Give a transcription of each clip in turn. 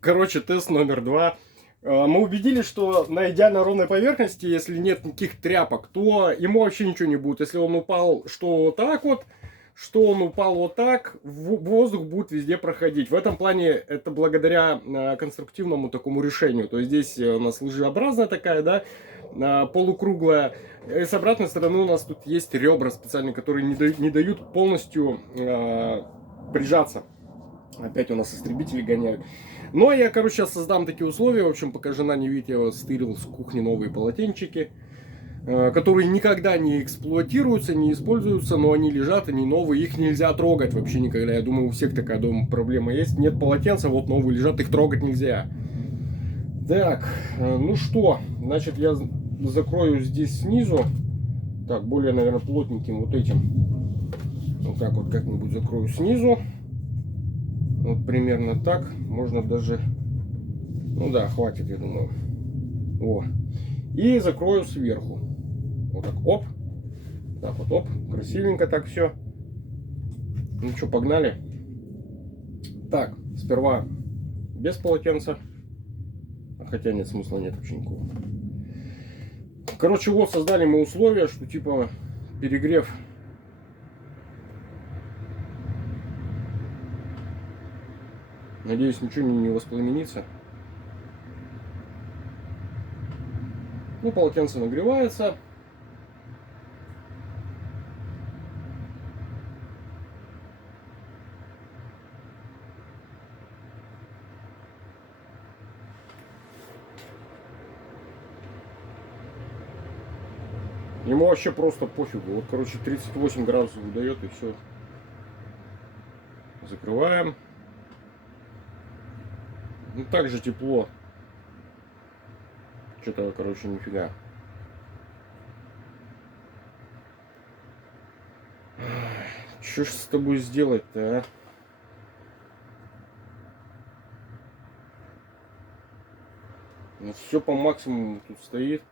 Короче, тест номер 2. Мы убедились, что на идеально ровной поверхности, если нет никаких тряпок, то ему вообще ничего не будет. Если он упал что так вот, что он упал вот так, воздух будет везде проходить. В этом плане это благодаря конструктивному такому решению. То есть здесь у нас лыжеобразная такая, да, полукруглая. И с обратной стороны у нас тут есть ребра специальные, которые не дают полностью прижаться. Опять у нас истребители гоняют. Но я, короче, сейчас создам такие условия. В общем, пока жена не видит, я стырил с кухни новые полотенчики, которые никогда не эксплуатируются, не используются, но они лежат, они новые, их нельзя трогать вообще никогда. Я думаю, у всех такая дома проблема есть. Нет полотенца, вот новые лежат, их трогать нельзя. Так, ну что, значит, я закрою здесь снизу. Так, более, наверное, плотненьким вот этим. Вот так вот как-нибудь закрою снизу. Вот примерно так. Можно даже... Ну да, хватит, я думаю. О. И закрою сверху. Вот так, оп. Так вот, оп. Красивенько так все. Ну что, погнали. Так, сперва без полотенца. Хотя нет, смысла нет вообще никакого. Короче, вот создали мы условия, что типа перегрев. Надеюсь, ничего не воспламенится. Ну, полотенце нагревается. Ему вообще просто пофигу. Вот, короче, 38 градусов выдает и все. Закрываем. Ну, так же тепло. Что-то, короче, нифига. Что ж с тобой сделать-то, а? Ну, все по максимуму тут стоит.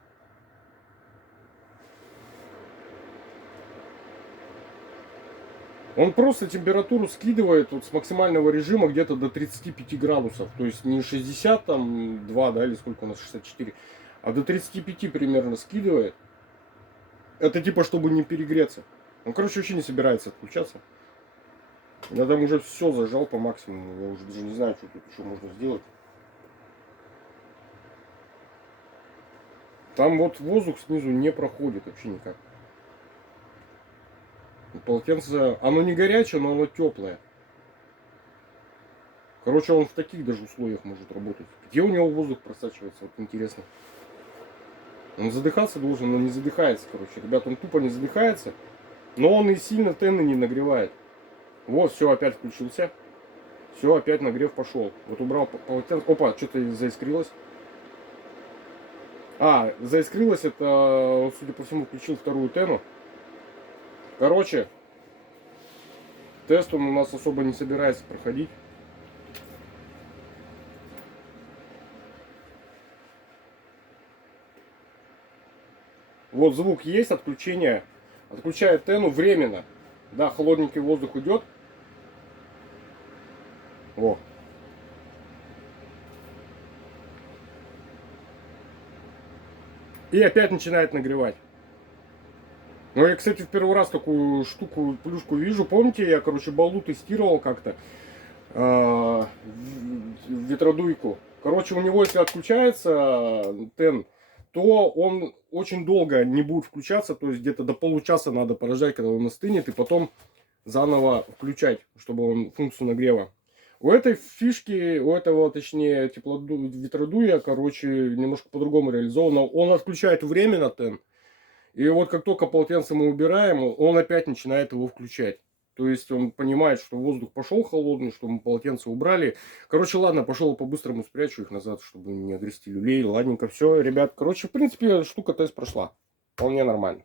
Он просто температуру скидывает вот с максимального режима где-то до 35 градусов. То есть не 62, да, или сколько у нас, 64, а до 35 примерно скидывает. Это типа, чтобы не перегреться. Он, короче, вообще не собирается отключаться. Я там уже все зажал по максимуму. Я уже даже не знаю, что тут еще можно сделать. Там вот воздух снизу не проходит вообще никак. Полотенце, оно не горячее, но оно теплое. Короче, он в таких даже условиях может работать. Где у него воздух просачивается, вот интересно. Он задыхаться должен, но не задыхается, короче. Ребят, он тупо не задыхается, но он и сильно тены не нагревает. Вот, все, опять включился. Все, опять нагрев пошел. Вот убрал полотенце. Опа, что-то заискрилось. А, заискрилось, это, судя по всему, включил вторую тену. Короче, тест он у нас особо не собирается проходить. Вот звук есть, отключение. Отключает тену временно. Да, холодненький воздух идет. О. И опять начинает нагревать. Ну, я, кстати, в первый раз такую штуку, плюшку вижу. Помните, я, короче, балу тестировал как-то. Ветродуйку. Короче, у него, если отключается тен, то он очень долго не будет включаться. То есть где-то до получаса надо подождать, когда он остынет. И потом заново включать, чтобы он функцию нагрева. У этой фишки, у этого, точнее, ветродуя, короче, немножко по-другому реализовано. Он отключает временно тен. И вот как только полотенце мы убираем, он опять начинает его включать. То есть он понимает, что воздух пошел холодный, что мы полотенце убрали. Короче, ладно, пошел по-быстрому спрячу их назад, чтобы не огрести люлей. Ладненько, все, ребят. Короче, в принципе, штука тест прошла. Вполне нормально.